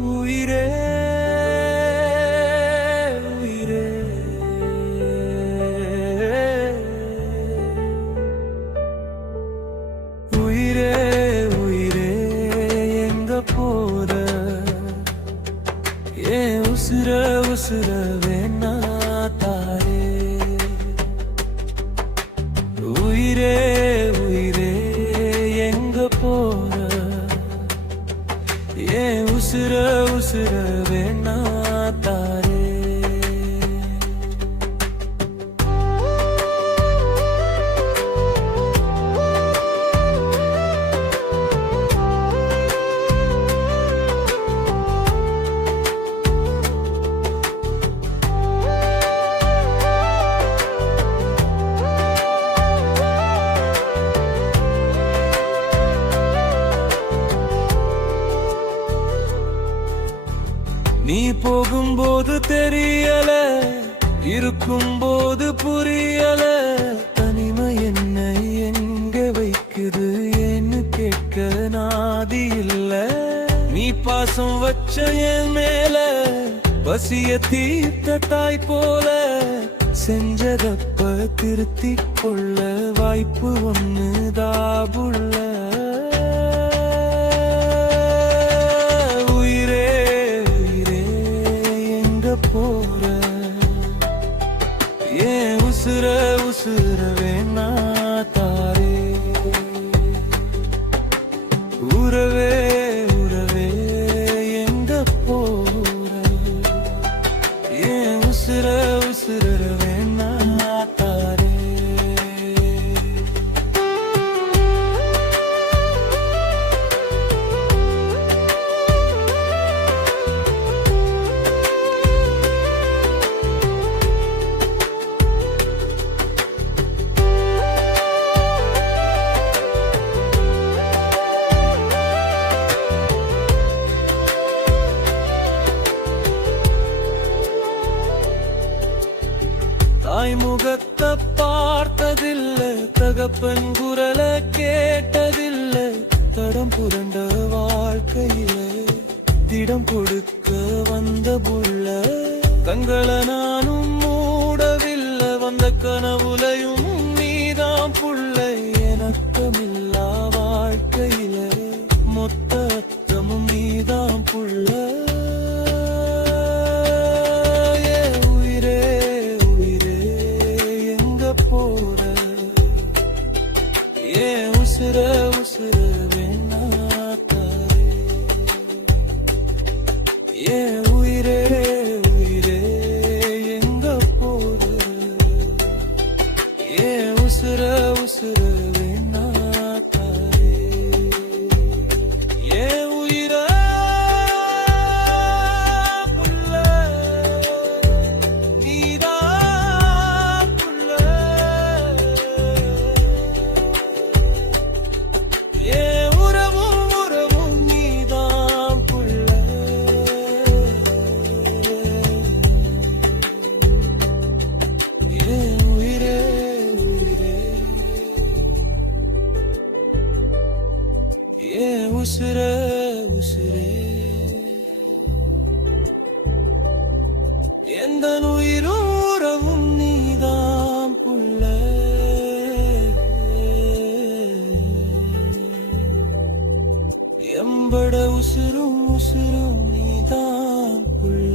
உயிரே உயிரே உயிரே உயிரே எங்க போற ஏன் உசுர உசுர வேணா தாரே உயிரே உயிரே எங்க போற ஏன் உசுர உசுர வேணா தாரே நீ போகும்போது தெரியல, இருக்கும்போது புரியல, தனிமை என்னை எங்க வைக்குது ஏன்னு கேட்க நாதி இல்ல. நீ பாசம் வச்ச என் மேல பசிய தீர்த்த தாய் போல செஞ்சதப்ப திருத்திக் கொள்ள வாய்ப்பு ஒண்ணு தாபுள்ள. போற ஏன் உசுர உசுர வேணா தாரே உறவே உறவே எங்க போற ஏன் உசுர உசுர வேணா தாரே. தாய் முகத்தை பார்த்ததில்லை, தகப்பன் குரல கேட்டதில்லை, தடம் புரண்ட வாழ்க்கையில திடம் கொடுக்க வந்த புள்ள. கண்களை நானும் மூடவில்லை, வந்த கனவுலையும் நீதான் புள்ள. எனக்கமில்லா வாழ்க்கையில மொத்த அர்த்தமும் நீதான் புள்ள. போற ஏன் உசுர உசுர வேணா தாரே ஏன் உயிரே உயிரே எங்க போற ஏன் உசுர உசுர வேணா தாரே ஏன் உயிரே உசுர உசுரே எந்த உயிரும் உறவும் நீதான் புள்ள. எம்பட உசுரும் உசுரும் நீதான் புள்ள.